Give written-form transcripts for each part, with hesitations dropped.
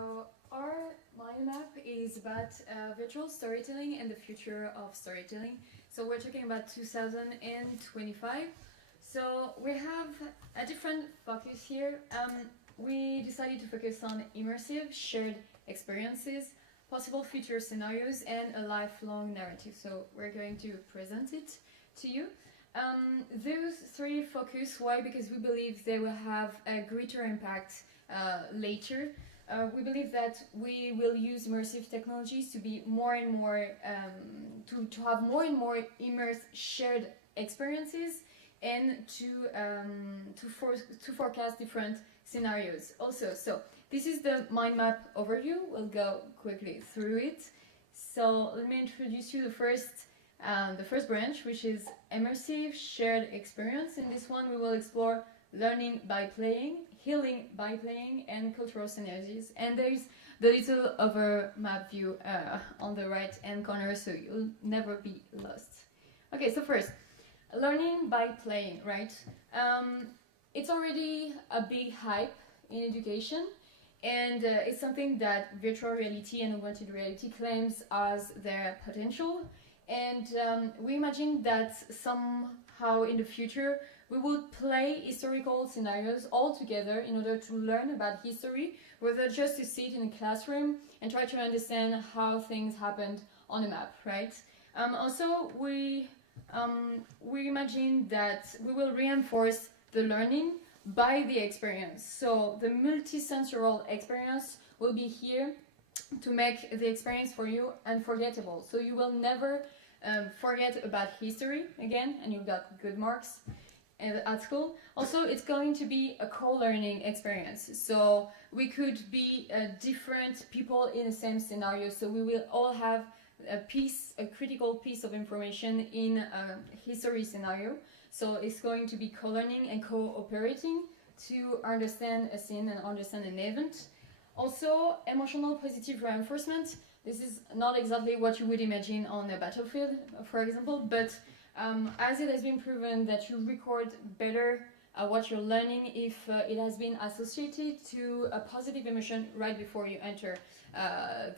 So our mind map is about virtual storytelling and the future of storytelling. So we're talking about 2025. So we have a different focus here. We decided to focus on immersive, shared experiences, possible future scenarios, and a lifelong narrative. So we're going to present it to you. Those three focus, why? Because we believe they will have a greater impact later. We believe that we will use immersive technologies to be more and more, to have more and more immersed shared experiences and to forecast different scenarios also. So this is the mind map overview. We'll go quickly through it. So let me introduce you the first branch, which is immersive shared experience. In this one, we will explore learning by playing, healing by playing, and cultural synergies. And there's the little over map view on the right hand corner, so you'll never be lost. Okay, so first, learning by playing, right? It's already a big hype in education, and it's something that virtual reality and augmented reality claims as their potential. And we imagine that somehow in the future we will play historical scenarios all together in order to learn about history, rather just to sit in a classroom and try to understand how things happened on a map, right? Also, we imagine that we will reinforce the learning by the experience. So the multisensorial experience will be here to make the experience for you unforgettable. So you will never forget about history again, and you got good marks at school. Also, it's going to be a co-learning experience. So we could be different people in the same scenario. So we will all have a critical piece of information in a history scenario. So it's going to be co-learning and cooperating to understand a scene and understand an event. Also, emotional positive reinforcement. This is not exactly what you would imagine on a battlefield, for example, but as it has been proven that you record better what you're learning if it has been associated to a positive emotion right before you enter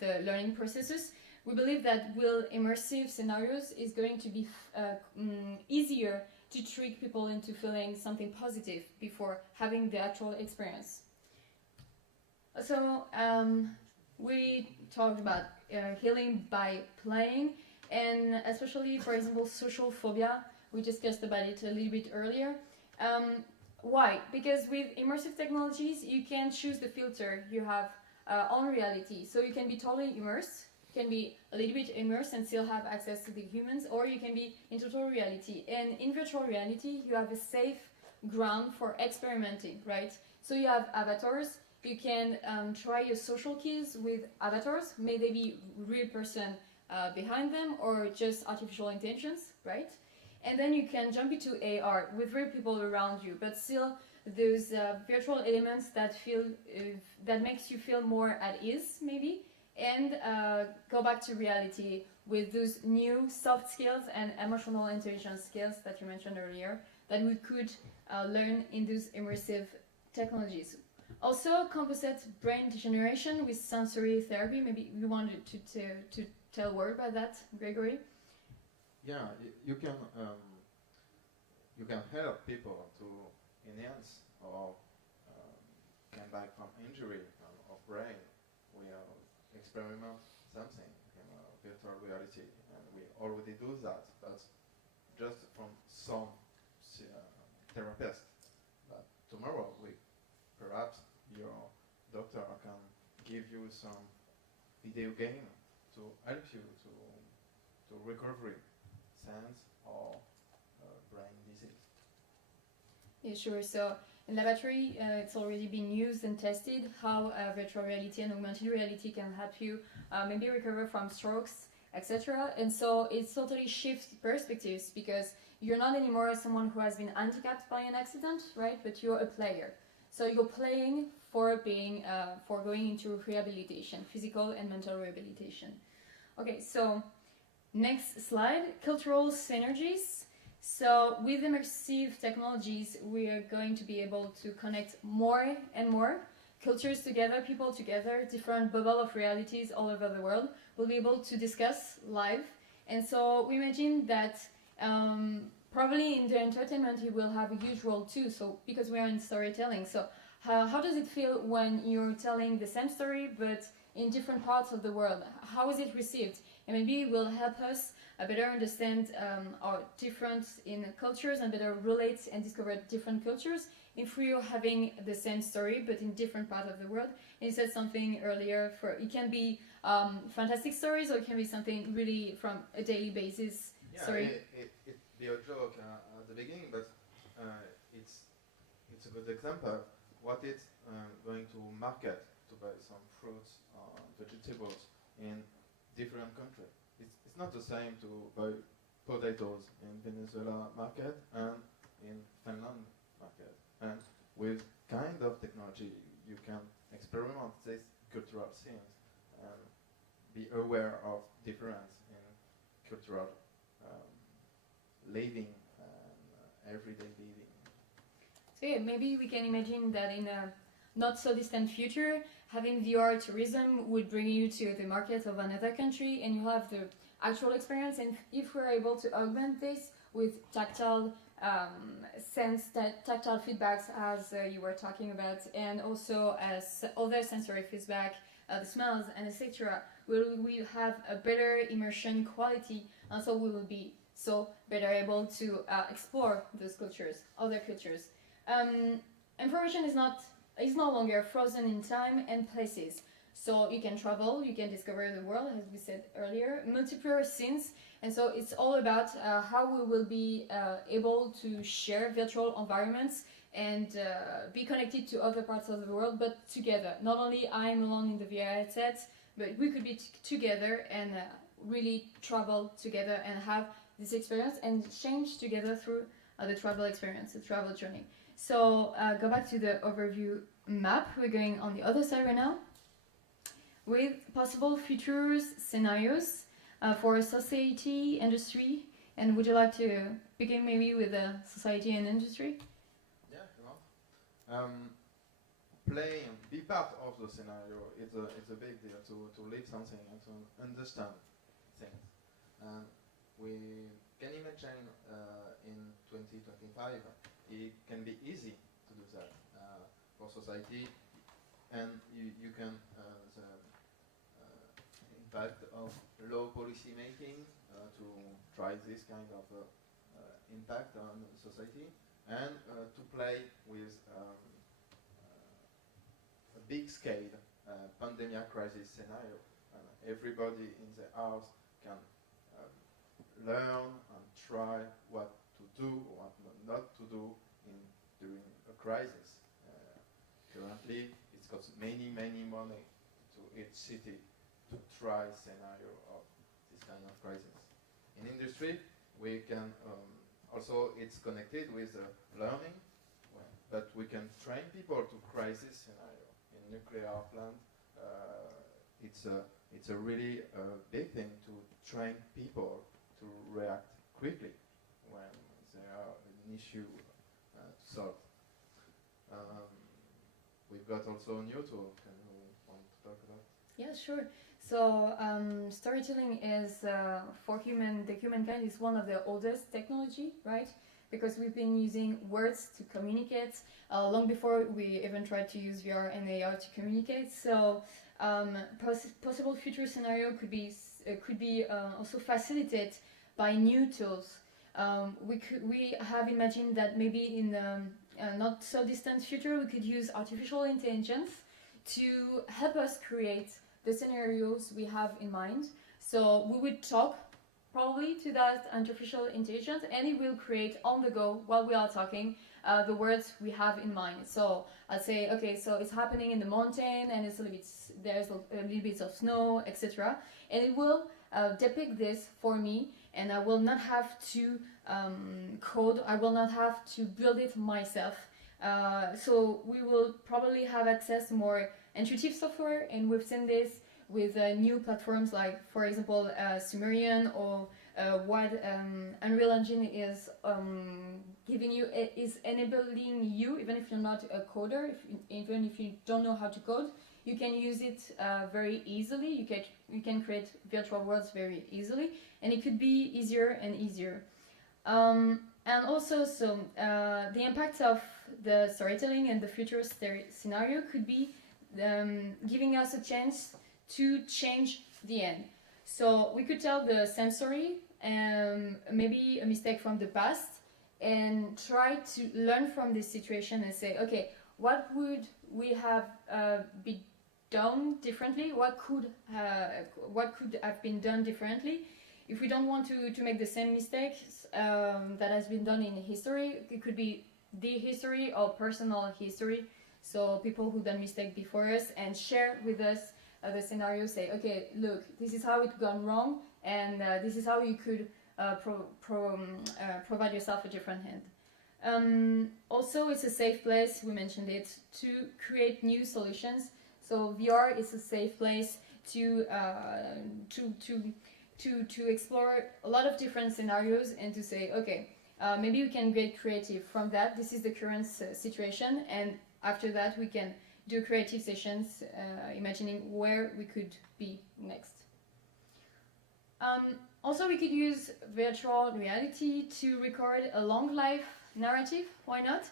the learning processes. We believe that immersive scenarios is going to be easier to trick people into feeling something positive before having the actual experience. So we talked about healing by playing, and especially, for example, social phobia. We discussed about it a little bit earlier. Why? Because with immersive technologies, you can choose the filter you have on reality. So you can be totally immersed, you can be a little bit immersed and still have access to the humans, or you can be in total reality. And in virtual reality, you have a safe ground for experimenting, right? So you have avatars. You can try your social keys with avatars. May they be real person behind them or just artificial intentions, right? And then you can jump into AR with real people around you, but still those virtual elements that that makes you feel more at ease, maybe, and go back to reality with those new soft skills and emotional intelligence skills that you mentioned earlier that we could learn in those immersive technologies. Also, composite brain degeneration with sensory therapy. Maybe you wanted to tell a word about that, Gregory? Yeah, you can help people to enhance or come back from injury of brain. We experiment something in virtual reality, and we already do that, but just from some therapist. But tomorrow, perhaps your doctor can give you some video game to help you to recovery sense or brain disease. Yeah, sure. So in laboratory, it's already been used and tested how virtual reality and augmented reality can help you maybe recover from strokes, etc. And so it totally shifts perspectives because you're not anymore someone who has been handicapped by an accident, right? But you're a player. So you're playing for going into rehabilitation, physical and mental rehabilitation. Okay, so next slide, cultural synergies. So with immersive technologies, we are going to be able to connect more and more cultures together, people together, different bubble of realities all over the world, will be able to discuss live. And so we imagine that probably in the entertainment it will have a huge role too, so because we are in storytelling. So how does it feel when you're telling the same story but in different parts of the world? How is it received? And maybe it will help us better understand our difference in cultures and better relate and discover different cultures if we are having the same story but in different parts of the world. And you said something earlier, it can be fantastic stories, or it can be something really from a daily basis. Yeah, story. it be a joke at the beginning, but it's a good example. What it's going to market to buy some fruits or vegetables in different countries. It's not the same to buy potatoes in Venezuela market and in Finland market. And with kind of technology, you can experiment these cultural scenes and be aware of difference in cultural living and everyday living. So yeah, maybe we can imagine that in a not so distant future, having VR tourism would bring you to the market of another country and you have the actual experience. And if we're able to augment this with tactile tactile feedbacks, as you were talking about, and also as other sensory feedback, the smells and etc., we have a better immersion quality, and so we will be so better able to explore those cultures, other cultures. Information is no longer frozen in time and places. So you can travel, you can discover the world, as we said earlier, multiple scenes. And so it's all about how we will be able to share virtual environments and be connected to other parts of the world, but together. Not only I'm alone in the VR headset, but we could be together and really travel together and have this experience and change together through the travel experience, the travel journey. So go back to the overview map. We're going on the other side right now with possible futures scenarios for society, industry. And would you like to begin maybe with society and industry? Yeah, come on. Play and be part of the scenario. It's a big deal to live something and to understand things. And we can imagine in 2025 it can be easy to do that for society, and you can the impact of law policy making to try this kind of impact on society, and to play with a big scale pandemic crisis scenario. Everybody in the house can learn and try what to do or what not to do during a crisis. Currently, it's costs many money to each city to try scenario of this kind of crisis. In industry, we can also, it's connected with learning, but we can train people to crisis scenario. In nuclear plant, it's a really big thing to train people to react quickly when there are an issue to solve. We've got also a new tool. Can you want to talk about? Yeah, sure. So storytelling is for the humankind is one of the oldest technology, right? Because we've been using words to communicate long before we even tried to use VR and AR to communicate. So possible future scenario could be also facilitated by new tools. We have imagined that maybe in the not so distant future we could use artificial intelligence to help us create the scenarios we have in mind. So we would talk probably to that artificial intelligence, and it will create on the go while we are talking the words we have in mind. So I'll say, okay, so it's happening in the mountain, and there's a little bit of snow, etc. And it will depict this for me, and I will not have to code. I will not have to build it myself. So we will probably have access to more intuitive software, and we've seen this with new platforms like, for example, Sumerian, or what Unreal Engine is giving is enabling you, even if you're not a coder, even if you don't know how to code, you can use it very easily. You can create virtual worlds very easily, and it could be easier and easier. And also, the impact of the storytelling and the future scenario could be giving us a chance to change the end. So we could tell the same story, maybe a mistake from the past, and try to learn from this situation and say, okay, what would we have be done differently? What could have been done differently? If we don't want to make the same mistakes that has been done in history, it could be the history or personal history. So people who done mistake before us and share with us the scenario, say, okay, look, this is how it gone wrong, and this is how you could provide yourself a different hand. Also, it's a safe place, we mentioned it, to create new solutions. So VR is a safe place to explore a lot of different scenarios and to say, okay, maybe we can get creative from that. This is the current situation, and after that we can do creative sessions, imagining where we could be next. Also, we could use virtual reality to record a long life narrative. Why not?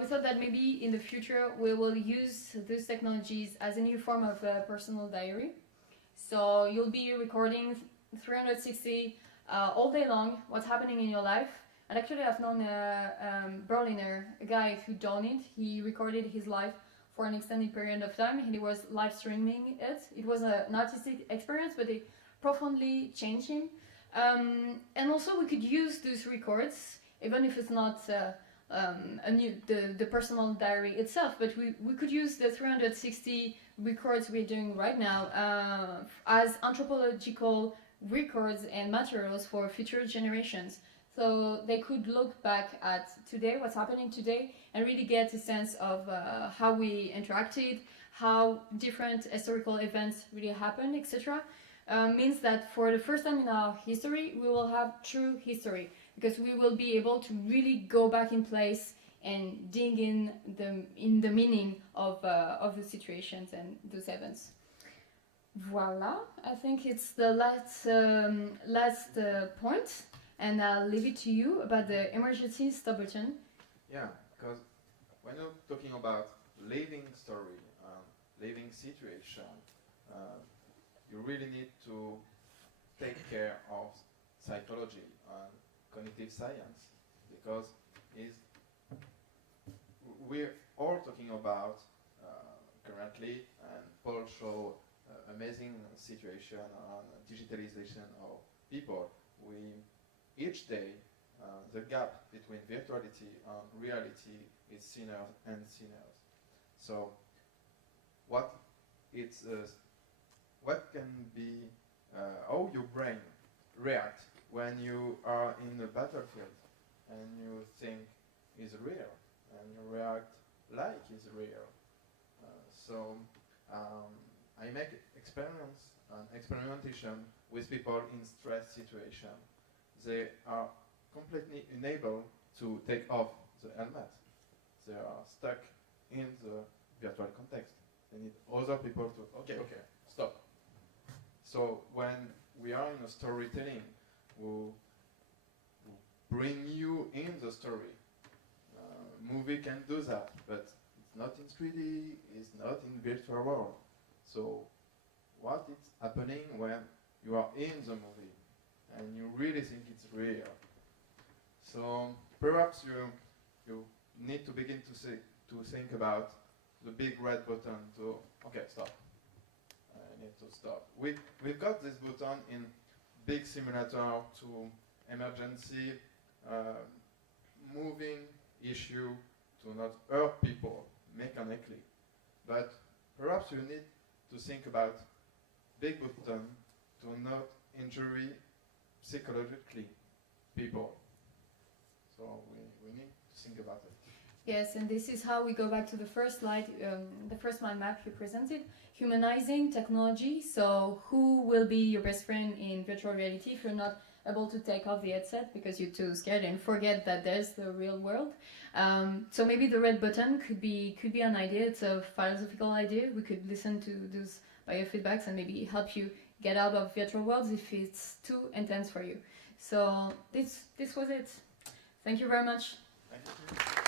We thought that maybe in the future we will use these technologies as a new form of personal diary. So you'll be recording 360 all day long what's happening in your life. And actually, I've known a Berliner, a guy who done it. He recorded his life for an extended period of time. He was live streaming it. It was an artistic experience, but it profoundly changed him. And also, we could use those records, even if it's not the personal diary itself, but we could use the 360 records we're doing right now as anthropological records and materials for future generations. So they could look back at today, what's happening today, and really get a sense of how we interacted, how different historical events really happened, etc. Means that for the first time in our history, we will have true history, because we will be able to really go back in place and dig in the meaning of the situations and those events. Voila, I think it's the last point. And I'll leave it to you about the emergency stop button. Yeah, because when you're talking about living story, living situation, you really need to take care of psychology and cognitive science, because we're all talking about currently, and Paul showed amazing situation on digitalization of people. Each day, the gap between virtuality and reality is thinner and thinner. So, what can be how your brain react when you are in a battlefield and you think is real and you react like is real. I make experimentation with people in stress situation. They are completely unable to take off the helmet. They are stuck in the virtual context. They need other people to, okay, stop. So when we are in a storytelling, we bring you in the story. Movie can do that, but it's not in 3D, it's not in virtual world. So what is happening when you are in the movie and you really think it's real? So perhaps you need to begin to think about the big red button to, okay, stop. I need to stop. We've got this button in big simulator to emergency moving issue to not hurt people mechanically. But perhaps you need to think about big button to not injury psychologically people. So we need to think about it. Yes, and this is how we go back to the first slide, the first mind map you presented, humanizing technology. So who will be your best friend in virtual reality if you're not able to take off the headset because you're too scared and forget that there's the real world. So maybe the red button could be an idea. It's a philosophical idea. We could listen to those biofeedbacks and maybe help you get out of virtual worlds if it's too intense for you. So this was it. Thank you very much. Thank you.